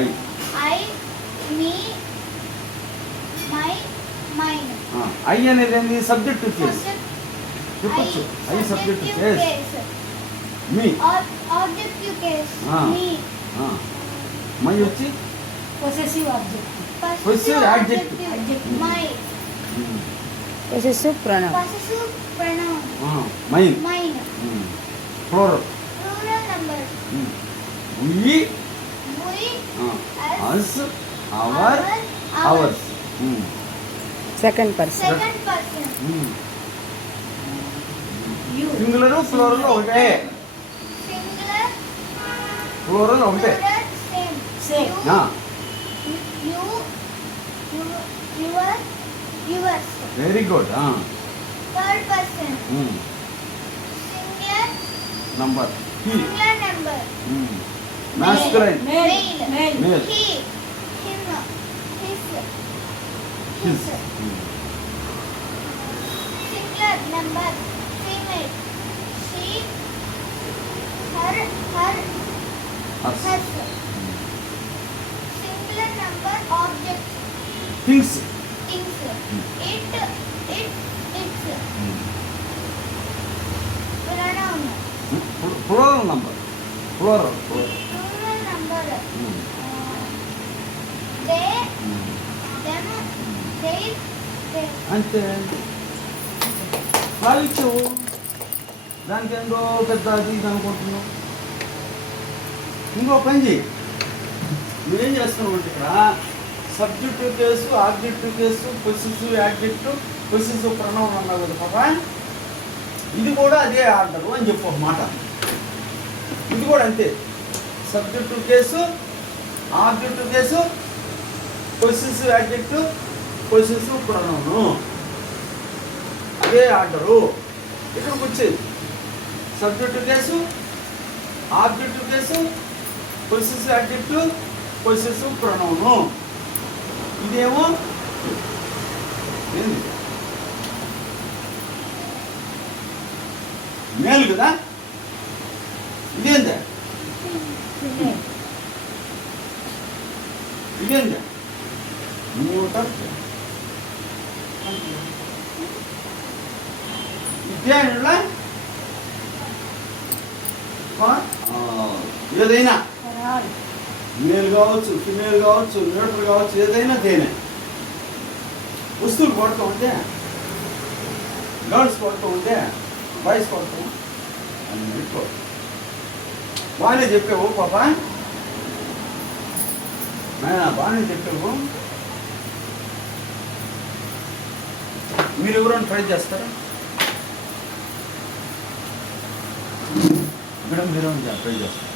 I I me my mine. I అనేది ఏంది? Subject case. చెప్పచ్చు I subject case. Me objective case. Me my వచ్చి possessive object. Possessive adjective. My possessive pronoun. Possessive pronoun. Mine mine. Plural. Plural number. We we us our ours. Second person. second person. You. Singular plural ఒకటే. singular plural ఒకటే. plural same. Same. you your yours. Very good. third person. singular నంబర్. He. singular number. masculine. male. Male. he him his His. singular number. female. she her Us. hers. singular number. object. Things. things. it its. pronoun. Plural number. Plural. plural number. they them they అంతే. కాల్చు దానికి ఏందో పెద్ద అది ఇది అనుకుంటున్నావు. ఇంకో పని చేయి. నువ్వేం చేస్తున్నావు అంటే ఇక్కడ subjective case, objective case, possessive adjective, possessive ప్రణవం అన్నావు కదా పాపా. ఇది కూడా అదే ఆర్డరు అని చెప్పు ఒక మాట. ఇది కూడా అంతే. Subjective case, objective case, possessive adjective, possessive pronoun. అదే ఆర్డరు. ఇక్కడికి వచ్చేది subjective case, objective case, possessive adjective, possessive pronoun. ఇదేమో ఏంది? మేలు కదా. ఇదేందా? ఇదేందా? న్యూటర్. ఇదేనా? ఏదైనా మేల్ కావచ్చు, ఫిమేల్ కావచ్చు, న్యూటర్ కావచ్చు, ఏదైనా తేనే. వస్తువులు కొడుతూ ఉంటే, గర్ల్స్ కొడుతూ ఉంటే, బాయ్స్ కొడుతూ అన్నిటికో బాగానే చెప్పావు పాప. నాయన బాగానే చెప్పావు. మీరు ఎవరైనా ట్రై చేస్తారా మేడం? మీరు ట్రై చేస్తారా?